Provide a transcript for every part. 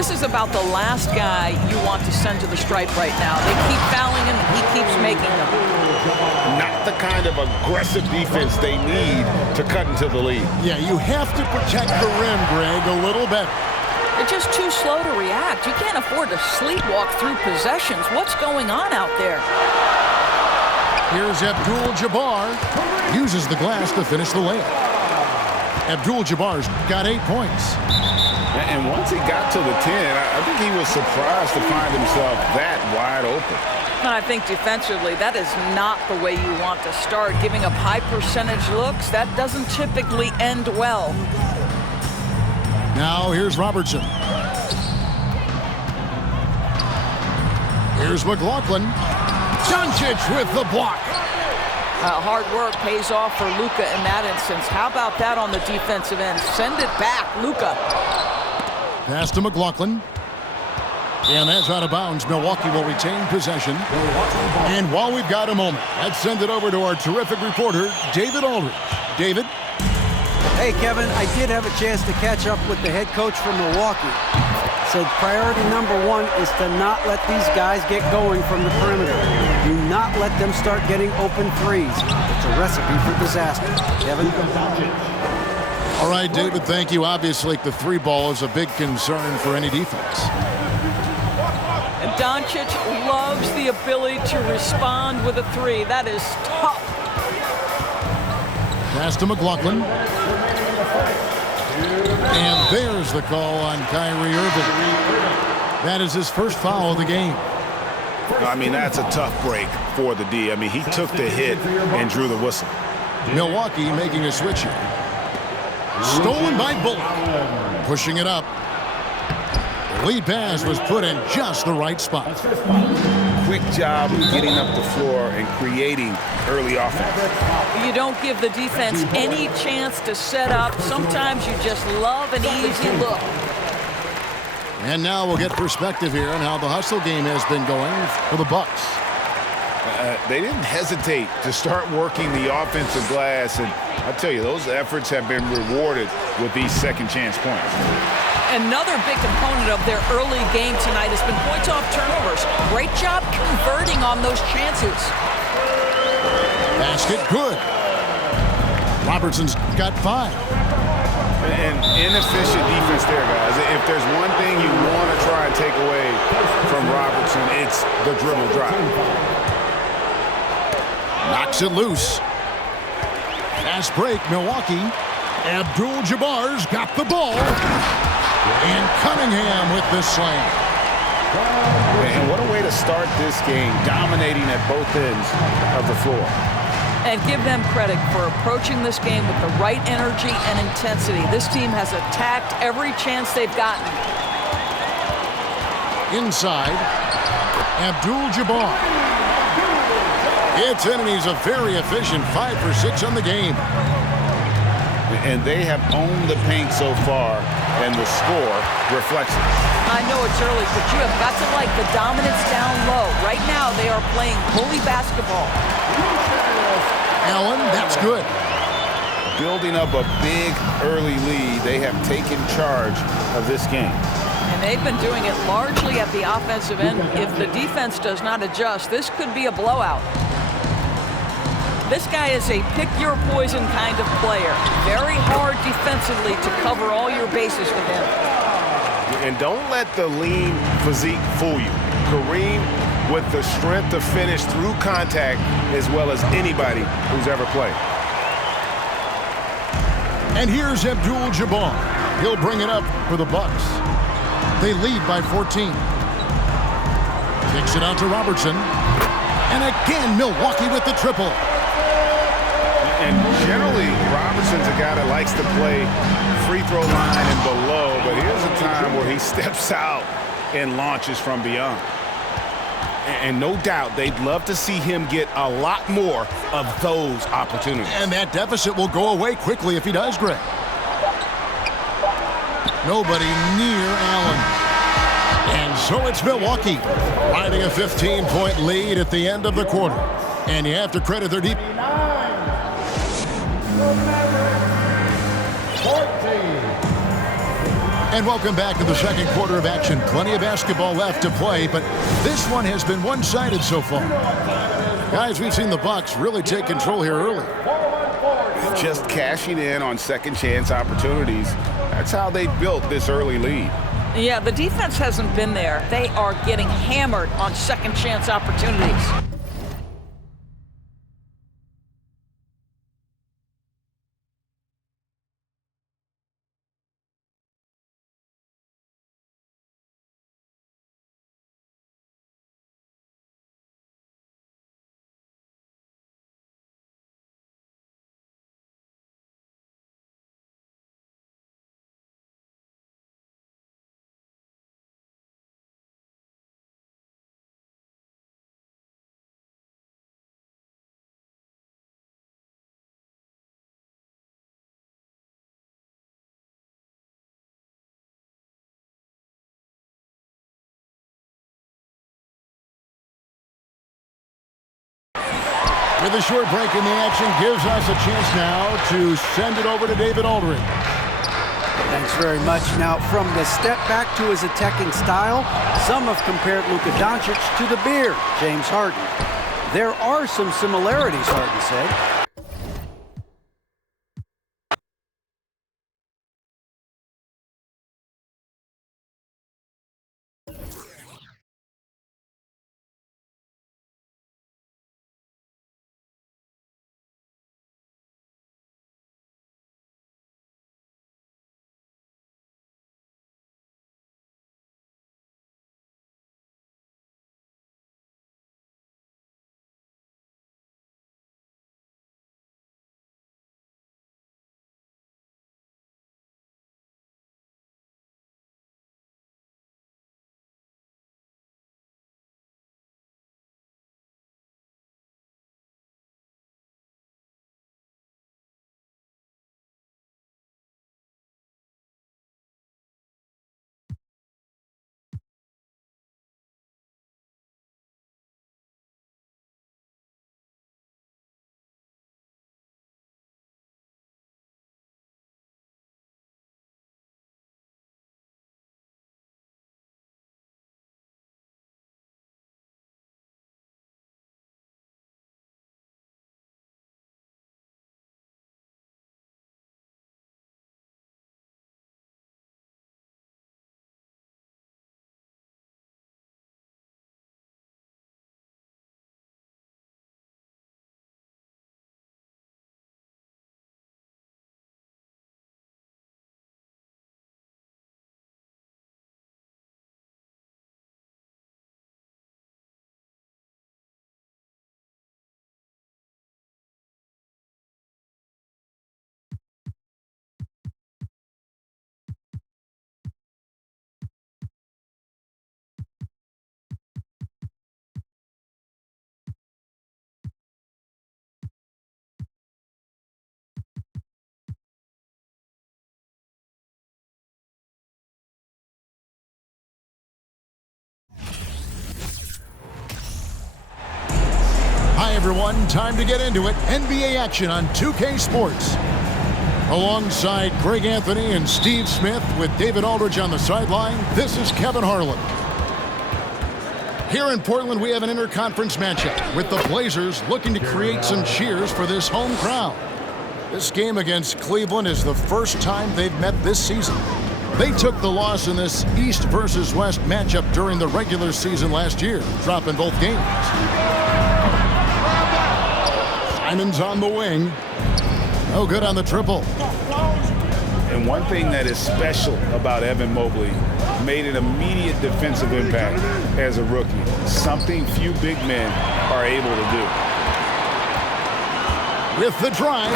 This is about the last guy you want to send to the stripe right now. They keep fouling him, and he keeps making them. Not the kind of aggressive defense they need to cut into the lead. Yeah, you have to protect the rim, Greg, a little better. They're just too slow to react. You can't afford to sleepwalk through possessions. What's going on out there? Here's Abdul-Jabbar. Uses the glass to finish the layup. Abdul-Jabbar's got 8 points. And once he got to the 10, I think he was surprised to find himself that wide open. I think defensively, that is not the way you want to start. Giving up high percentage looks, that doesn't typically end well. Now here's Robertson. Here's McLaughlin. Doncic with the block. Hard work pays off for Luka in that instance. How about that on the defensive end? Send it back, Luka. Pass to McLaughlin. And that's out of bounds. Milwaukee will retain possession. And while we've got a moment, let's send it over to our terrific reporter, David Aldridge. David? Hey, Kevin, I did have a chance to catch up with the head coach from Milwaukee. Said priority number 1 is to not let these guys get going from the perimeter. Do not let them start getting open threes. It's a recipe for disaster. Kevin? All right, David, thank you. Obviously, the 3 ball is a big concern for any defense. And Doncic loves the ability to respond with a 3. That is tough. Pass to McLaughlin. And there's the call on Kyrie Irving. That is his first foul of the game. I mean, that's a tough break for the D. I mean, he took the hit and drew the whistle. Milwaukee making a switch here. Stolen by Bullock. Pushing it up. The lead pass was put in just the right spot. Quick job getting up the floor and creating early offense. You don't give the defense any chance to set up. Sometimes you just love an easy look. And now we'll get perspective here on how the hustle game has been going for the Bucks. They didn't hesitate to start working the offensive glass, and I tell you, those efforts have been rewarded with these second chance points. Another big component of their early game tonight has been points off turnovers. Great job converting on those chances. Basket good. Robertson's got 5. And inefficient defense there, guys. If there's one thing you want to try and take away from Robertson, it's the dribble drive. Knocks it loose. Fast break, Milwaukee. Abdul-Jabbar's got the ball. And Cunningham with the slam. And what a way to start this game, dominating at both ends of the floor. And give them credit for approaching this game with the right energy and intensity. This team has attacked every chance they've gotten. Inside, Abdul-Jabbar. It's in, and he's a very efficient 5 for 6 on the game. And they have owned the paint so far, and the score reflects it. I know it's early, but you have got to like the dominance down low. Right now, they are playing bully basketball. Allen, that's good. Building up a big early lead, they have taken charge of this game. And they've been doing it largely at the offensive end. If the defense does not adjust, this could be a blowout. This guy is a pick-your-poison kind of player. Very hard defensively to cover all your bases with him. And don't let the lean physique fool you. Kareem with the strength to finish through contact as well as anybody who's ever played. And here's Abdul-Jabbar. He'll bring it up for the Bucks. They lead by 14. Kicks it out to Robertson. And again, Milwaukee with the triple. And generally, Robertson's a guy that likes to play free throw line and below, but here's a time where he steps out and launches from beyond. And no doubt, they'd love to see him get a lot more of those opportunities. And that deficit will go away quickly if he does, Greg. Nobody near Allen. And so it's Milwaukee riding a 15-point lead at the end of the quarter. And you have to credit their deep. 14. And welcome back to the second quarter of action. Plenty of basketball left to play, but this one has been one-sided so far. Guys, we've seen the Bucks really take control here early. Just cashing in on second chance opportunities. That's how they built this early lead. Yeah, the defense hasn't been there. They are getting hammered on second chance opportunities. With a short break in the action, gives us a chance now to send it over to David Aldridge. Thanks very much. Now, from the step back to his attacking style, some have compared Luka Doncic to the Beard, James Harden. There are some similarities, Harden said. Hi, everyone. Time to get into it. NBA action on 2K Sports. Alongside Greg Anthony and Steve Smith with David Aldridge on the sideline, this is Kevin Harlan. Here in Portland, we have an interconference matchup with the Blazers looking to create some cheers for this home crowd. This game against Cleveland is the first time they've met this season. They took the loss in this East versus West matchup during the regular season last year, dropping both games. Simon's on the wing. No good on the triple. And one thing that is special about Evan Mobley, made an immediate defensive impact as a rookie. Something few big men are able to do. With the drive,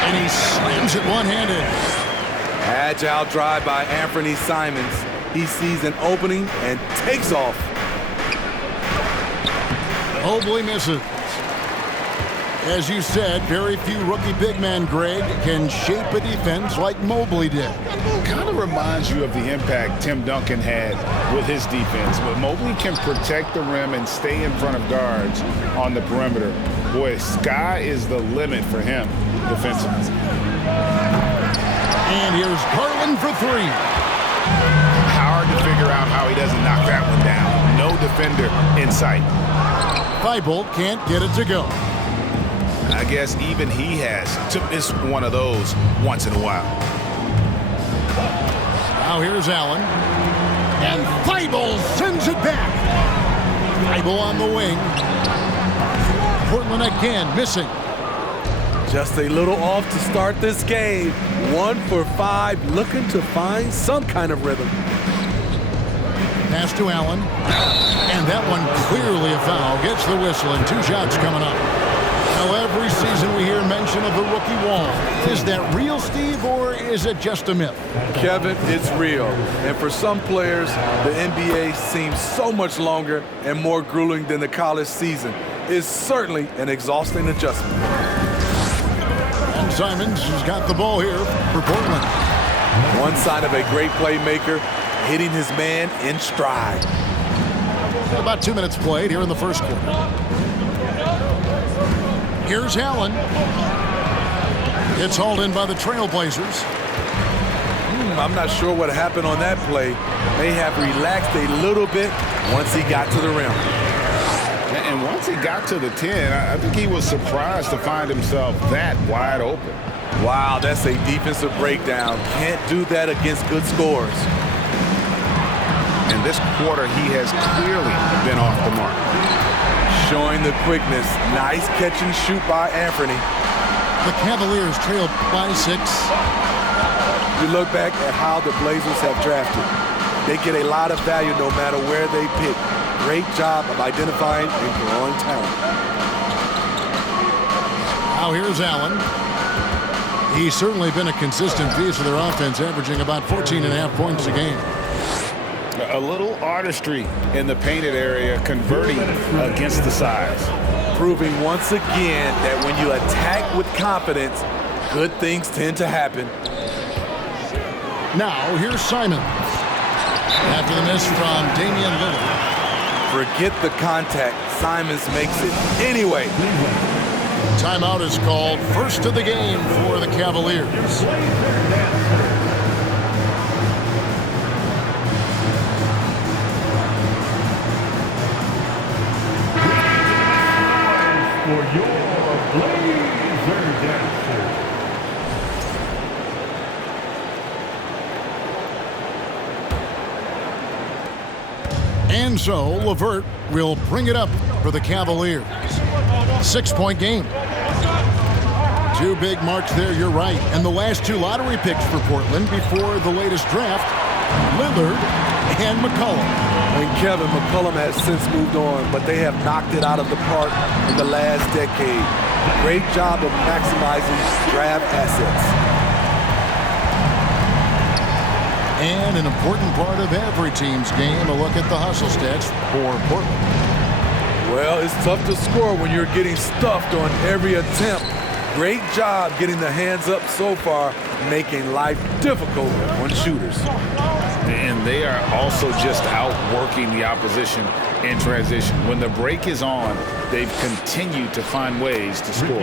and he slams it one-handed. Agile drive by Anthony Simons. He sees an opening and takes off. Mobley misses. As you said, very few rookie big men, Greg, can shape a defense like Mobley did. Kind of reminds you of the impact Tim Duncan had with his defense. But Mobley can protect the rim and stay in front of guards on the perimeter. Boy, sky is the limit for him defensively. And here's Garland for three. Hard to figure out how he doesn't knock that one down. No defender in sight. Thibault can't get it to go. I guess even he has to miss one of those once in a while. Now here's Allen. And Thibault sends it back. Thibault on the wing. Portland again missing. Just a little off to start this game. 1 for 5, looking to find some kind of rhythm. Pass to Allen. And that one clearly a foul. Gets the whistle and 2 shots coming up. Now every season we hear mention of the rookie wall. Is that real, Steve, or is it just a myth? Kevin, it's real. And for some players, the NBA seems so much longer and more grueling than the college season. It's certainly an exhausting adjustment. And Simons has got the ball here for Portland. One sign of a great playmaker, hitting his man in stride. About 2 minutes played here in the first quarter. Here's Allen. It's hauled in by the Trailblazers. I'm not sure what happened on that play. May have relaxed a little bit once he got to the rim. And once he got to the 10, I think he was surprised to find himself that wide open. Wow, that's a defensive breakdown. Can't do that against good scores. And this quarter, he has clearly been off the mark. Showing the quickness. Nice catch and shoot by Anthony. The Cavaliers trail by 6. You look back at how the Blazers have drafted. They get a lot of value no matter where they pick. Great job of identifying and growing talent. Now here's Allen. He's certainly been a consistent piece of their offense, averaging about 14.5 points a game. A little artistry in the painted area, converting against the size. Proving once again that when you attack with confidence, good things tend to happen. Now here's Simons. After the miss from Damian Lillard. Forget the contact. Simons makes it anyway. Timeout is called. First of the game for the Cavaliers. For your Blazers answer. And so LeVert will bring it up for the Cavaliers. 6-point game. 2 big marks there, you're right. And the last 2 lottery picks for Portland before the latest draft, Lillard and McCollum. And Kevin, McCollum has since moved on, but they have knocked it out of the park in the last decade. Great job of maximizing draft assets. And an important part of every team's game, a look at the hustle stats for Portland. Well, it's tough to score when you're getting stuffed on every attempt. Great job getting the hands up so far, making life difficult on shooters. And they are also just outworking the opposition in transition. When the break is on, they've continued to find ways to score.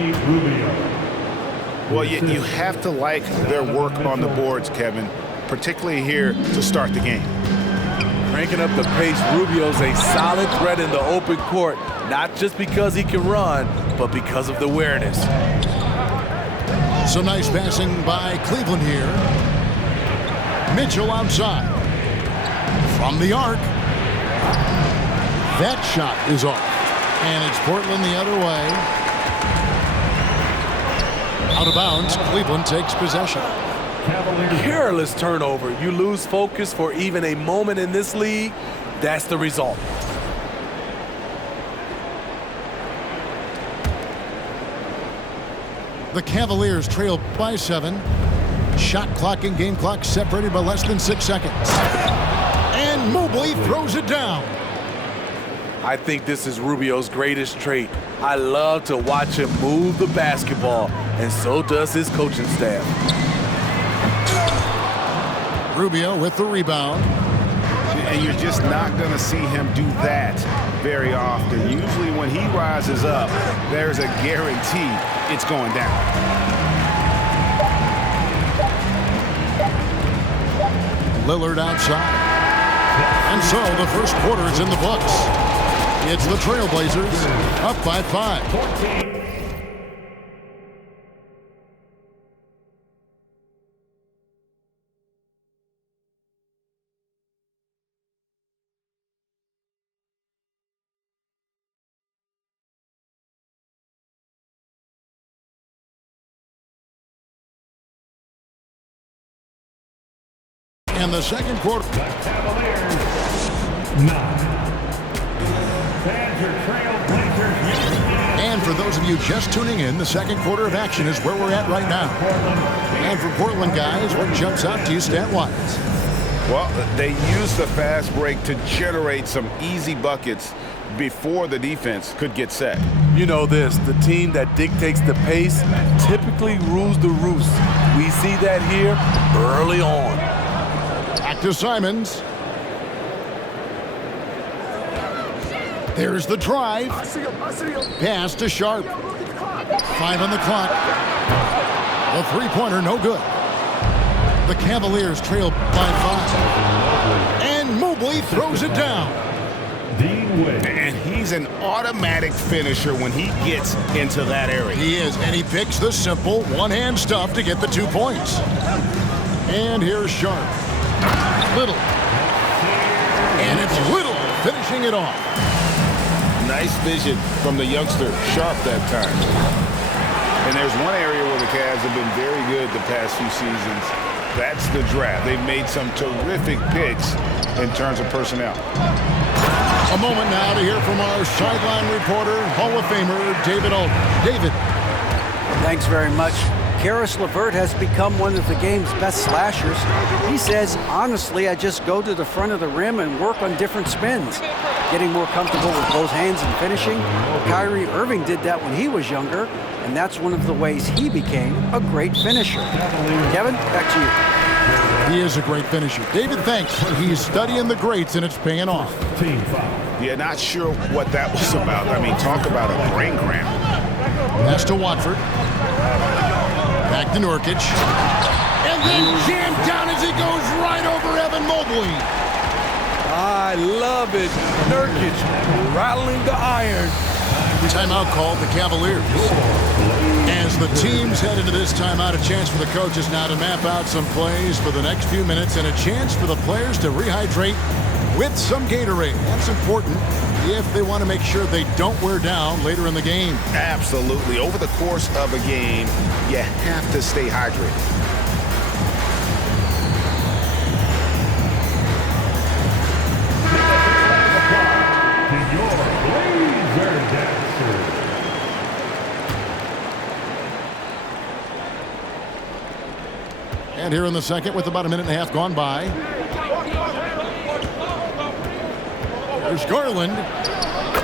Well, you have to like their work on the boards, Kevin, particularly here to start the game. Cranking up the pace, Rubio's a solid threat in the open court, not just because he can run, but because of the awareness. Some nice passing by Cleveland here. Mitchell outside. From the arc. That shot is off. And it's Portland the other way. Out of bounds, Cleveland takes possession. Careless turnover. You lose focus for even a moment in this league. That's the result. The Cavaliers trail by 7. Shot clock and game clock separated by less than 6 seconds. And Mobley throws it down. I think this is Rubio's greatest trait. I love to watch him move the basketball, and so does his coaching staff. Rubio with the rebound. And you're just not going to see him do that very often. Usually when he rises up, there's a guarantee it's going down. Lillard outside. And so the first quarter is in the books. It's the Trailblazers up by 5. In the second quarter. The Cavaliers 9. Badger Trailblazers. And for those of you just tuning in, the second quarter of action is where we're at right now. And for Portland guys, what jumps out to you stat-wise? Well, they used the fast break to generate some easy buckets before the defense could get set. You know this, the team that dictates the pace typically rules the roost. We see that here early on. Back to Simons. There's the drive. Pass to Sharp. 5 on the clock. The three-pointer, no good. The Cavaliers trail by 5. And Mobley throws it down. And he's an automatic finisher when he gets into that area. He is, and he picks the simple one-hand stuff to get the 2 points. And here's Sharp. Little. And it's Little finishing it off. Nice vision from the youngster, Sharp, that time. And there's one area where the Cavs have been very good the past few seasons. That's the draft. They've made some terrific picks in terms of personnel. A moment now to hear from our sideline reporter, Hall of Famer, David Aldridge. David. Thanks very much. Karis LeVert has become one of the game's best slashers. He says, honestly, I just go to the front of the rim and work on different spins. Getting more comfortable with both hands and finishing. Kyrie Irving did that when he was younger, and that's one of the ways he became a great finisher. Kevin, back to you. He is a great finisher. David, thanks. He's studying the greats, and it's paying off. Yeah, not sure what that was about. I mean, talk about a brain cramp. Pass to Watford. Back to Nurkic. And then jammed down as he goes right over Evan Mobley. I love it. Nurkic rattling the iron. Timeout called the Cavaliers. As the teams head into this timeout, a chance for the coaches now to map out some plays for the next few minutes and a chance for the players to rehydrate with some Gatorade. That's important if they want to make sure they don't wear down later in the game. Absolutely. Over the course of a game, you have to stay hydrated. And here in the second with about a minute and a half gone by. There's Garland.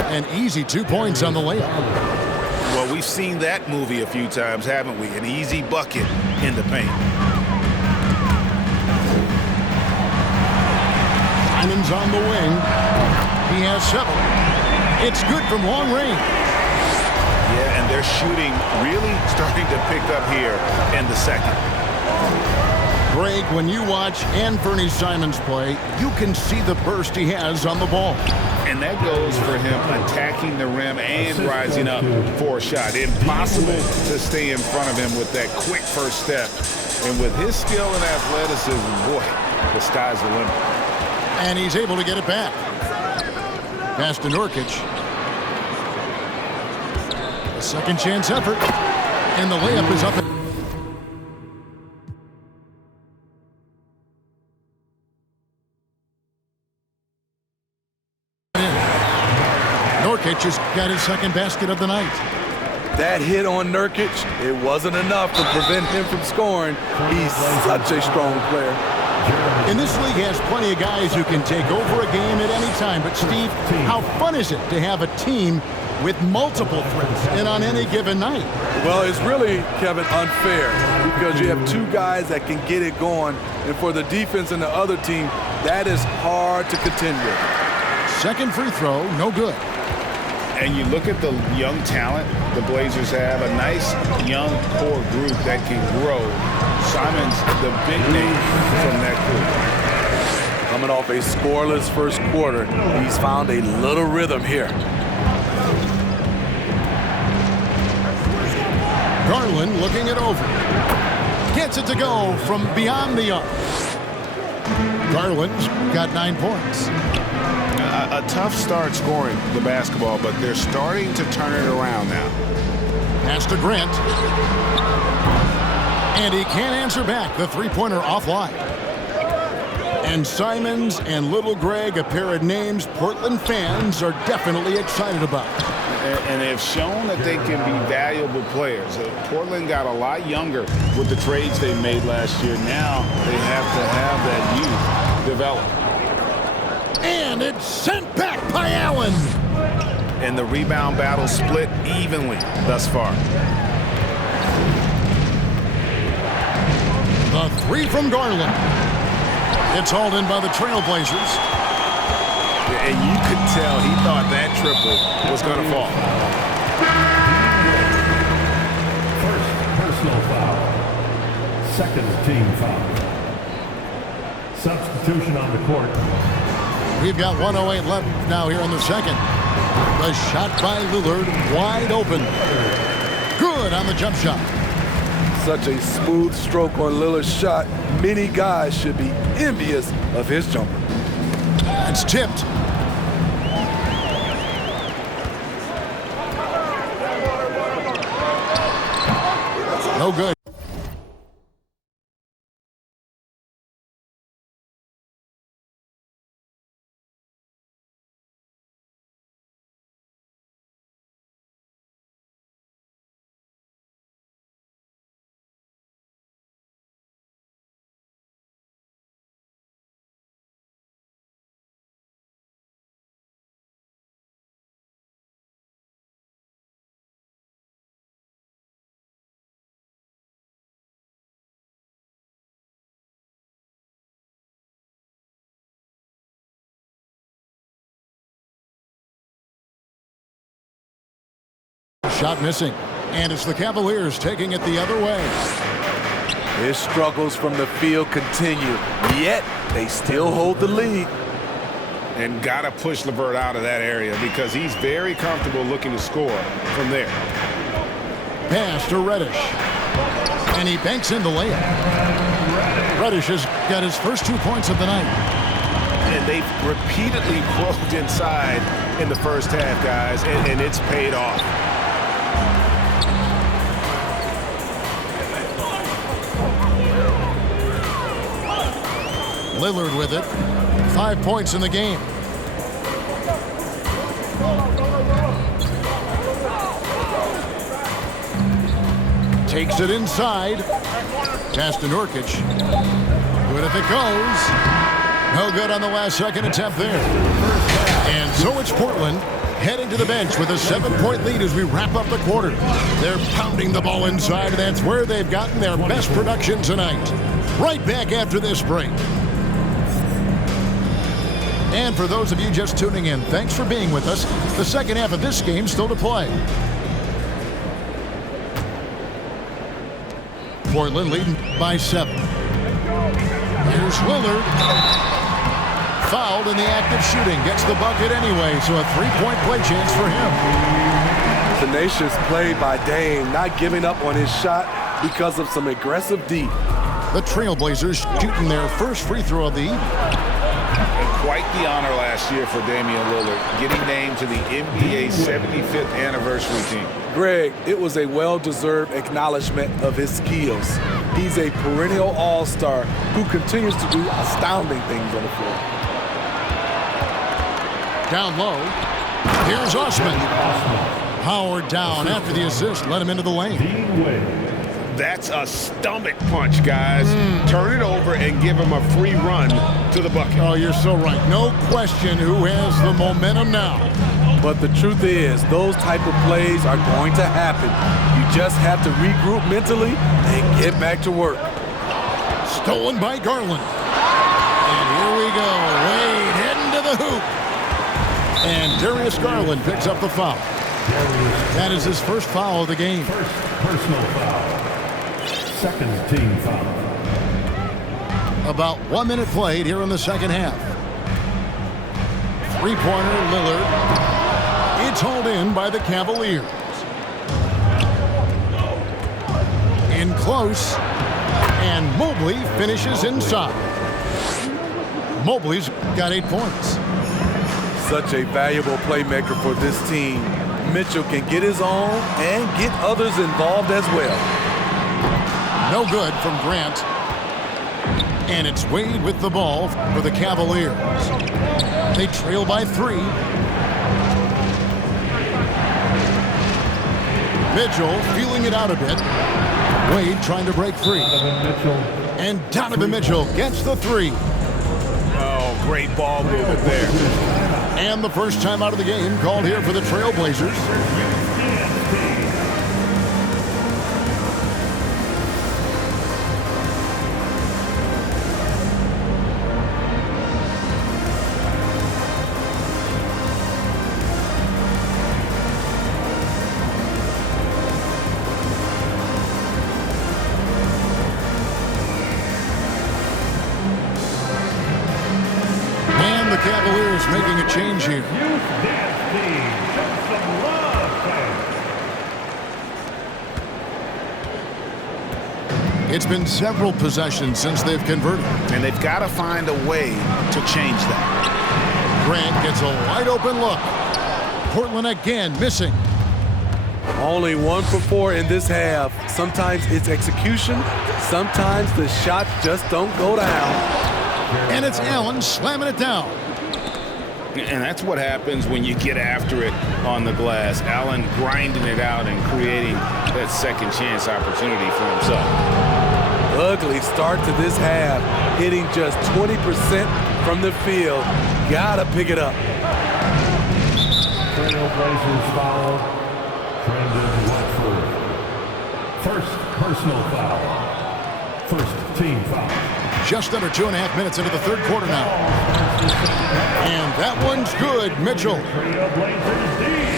An easy 2 points on the layup. Well, we've seen that movie a few times, haven't we? An easy bucket in the paint. Simon's on the wing. He has 7. It's good from long range. Yeah, and they're shooting really starting to pick up here in the second. Greg, when you watch Anthony Simons play, you can see the burst he has on the ball. And that goes for him attacking the rim and rising up for a shot. Impossible to stay in front of him with that quick first step. And with his skill and athleticism, boy, the sky's the limit. And he's able to get it back. Pass to Nurkic. A second chance effort. And the layup is up. Nurkic has got his second basket of the night. That hit on Nurkic, it wasn't enough to prevent him from scoring. He's such a strong player. And this league has plenty of guys who can take over a game at any time. But, Steve, how fun is it to have a team with multiple threats and on any given night? Well, it's really, Kevin, unfair because you have two guys that can get it going. And for the defense and the other team, that is hard to contend with. Second free throw, no good. And you look at the young talent the Blazers have, a nice young core group that can grow. Simon's the big name from that group. Coming off a scoreless first quarter, he's found a little rhythm here. Garland looking it over. Gets it to go from beyond the arc. Garland's got 9 points. A tough start scoring the basketball, but they're starting to turn it around now. Pass to Grant. And he can't answer back. The three-pointer offline. And Simons and Little Greg, a pair of names Portland fans are definitely excited about. And they've shown that they can be valuable players. Portland got a lot younger with the trades they made last year. Now they have to have that youth develop. And it's sent back by Allen. And the rebound battle split evenly thus far. The three from Garland. It's hauled in by the Trailblazers. And you could tell he thought that triple was going to fall. First personal foul. Second team foul. Substitution on the court. We've got 1:08 left now here in the second. The shot by Lillard, wide open. Good on the jump shot. Such a smooth stroke on Lillard's shot. Many guys should be envious of his jumper. It's tipped. No good. Shot missing. And it's the Cavaliers taking it the other way. His struggles from the field continue, yet they still hold the lead. And got to push LeVert out of that area because he's very comfortable looking to score from there. Pass to Reddish. And he banks in the layup. Reddish has got his first 2 points of the night. And they've repeatedly probed inside in the first half, guys, and it's paid off. Lillard with it. 5 points in the game. Takes it inside. Pass to Nurkic. Good if it goes. No good on the last second attempt there. And so it's Portland heading to the bench with a 7-point lead as we wrap up the quarter. They're pounding the ball inside, and that's where they've gotten their best production tonight. Right back after this break. And for those of you just tuning in, thanks for being with us. The second half of this game still to play. Portland leading by 7. Here's Lillard. Fouled in the act of shooting. Gets the bucket anyway, so a 3-point play chance for him. Tenacious play by Dame, not giving up on his shot because of some aggressive D. The Trailblazers shooting their first free throw of the evening. Quite the honor last year for Damian Lillard, getting named to the NBA 75th anniversary team. Greg, it was a well-deserved acknowledgement of his skills. He's a perennial all-star who continues to do astounding things on the floor. Down low. Here's Osman. Howard down after the assist. Let him into the lane. That's a stomach punch, guys. Turn it over and give him a free run to the bucket. Oh, you're so right. No question who has the momentum now. But the truth is, those type of plays are going to happen. You just have to regroup mentally and get back to work. Stolen by Garland. And here we go. Wade heading to the hoop. And Darius Garland picks up the foul. That is his first foul of the game. First personal foul. Second team foul. About 1 minute played here in the second half. Three-pointer, Lillard. It's hauled in by the Cavaliers. In close. And Mobley finishes inside. Mobley's got 8 points. Such a valuable playmaker for this team. Mitchell can get his own and get others involved as well. No good from Grant. And it's Wade with the ball for the Cavaliers. They trail by 3. Mitchell feeling it out a bit. Wade trying to break free. And Donovan Mitchell gets the 3. Oh, great ball movement there. And the first time out of the game called here for the Trailblazers. And the Cavaliers making a change here. It's been several possessions since they've converted. And they've got to find a way to change that. Grant gets a wide open look. Portland again missing. Only 1 for 4 in this half. Sometimes it's execution. Sometimes the shots just don't go down. And it's Allen slamming it down. And that's what happens when you get after it on the glass. Allen grinding it out and creating that second chance opportunity for himself. Ugly start to this half. Hitting just 20% from the field. Gotta pick it up. Trailblazers foul. Brandon Watford. First personal foul. First team foul. Just under 2.5 minutes into the third quarter now. And that one's good. Mitchell.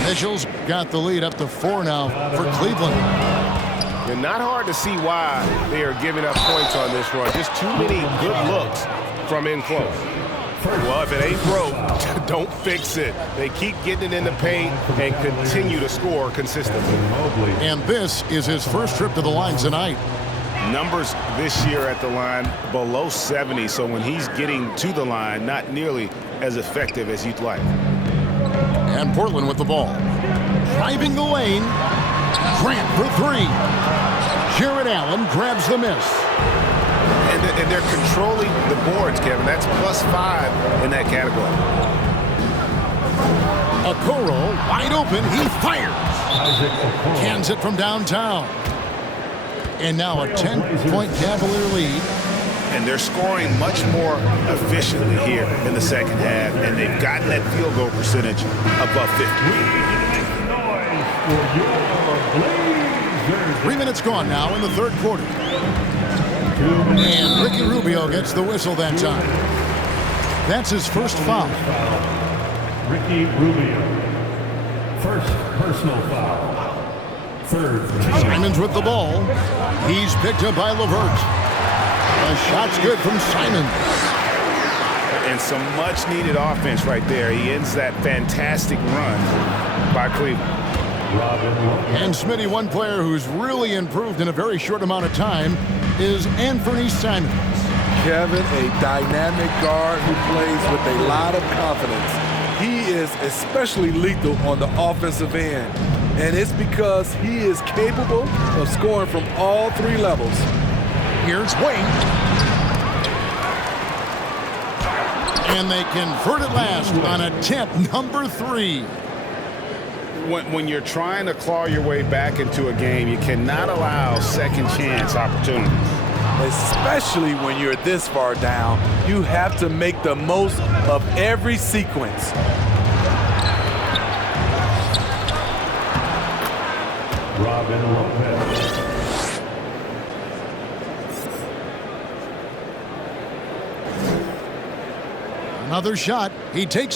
Mitchell's got the lead up to 4 now for Cleveland. And not hard to see why they are giving up points on this run. Just too many good looks from in close. Well, if it ain't broke, don't fix it. They keep getting it in the paint and continue to score consistently. And this is his first trip to the line tonight. Numbers this year at the line below 70, so when he's getting to the line, not nearly as effective as you'd like. And Portland with the ball. Driving the lane. Grant for 3. Jared Allen grabs the miss. And they're controlling the boards, Kevin. That's +5 in that category. Okoro wide open. He fires. Cans it from downtown. And now a 10-point Cavalier lead. And they're scoring much more efficiently here in the second half, and they've gotten that field goal percentage above 50. 3 minutes gone now in the third quarter. And Ricky Rubio gets the whistle that time. That's his first foul. Ricky Rubio. First personal foul. Third. Simons with the ball. He's picked up by LeVert. The shot's good from Simons. And some much-needed offense right there. He ends that fantastic run by Cleveland. And Smitty, one player who's really improved in a very short amount of time is Anthony Simons. Kevin, a dynamic guard who plays with a lot of confidence. He is especially lethal on the offensive end. And it's because he is capable of scoring from all 3 levels. Here's Wade. And they convert it last on attempt number 3. When you're trying to claw your way back into a game, you cannot allow second chance opportunities. Especially when you're this far down, you have to make the most of every sequence. Robin Lopez. Another shot. He takes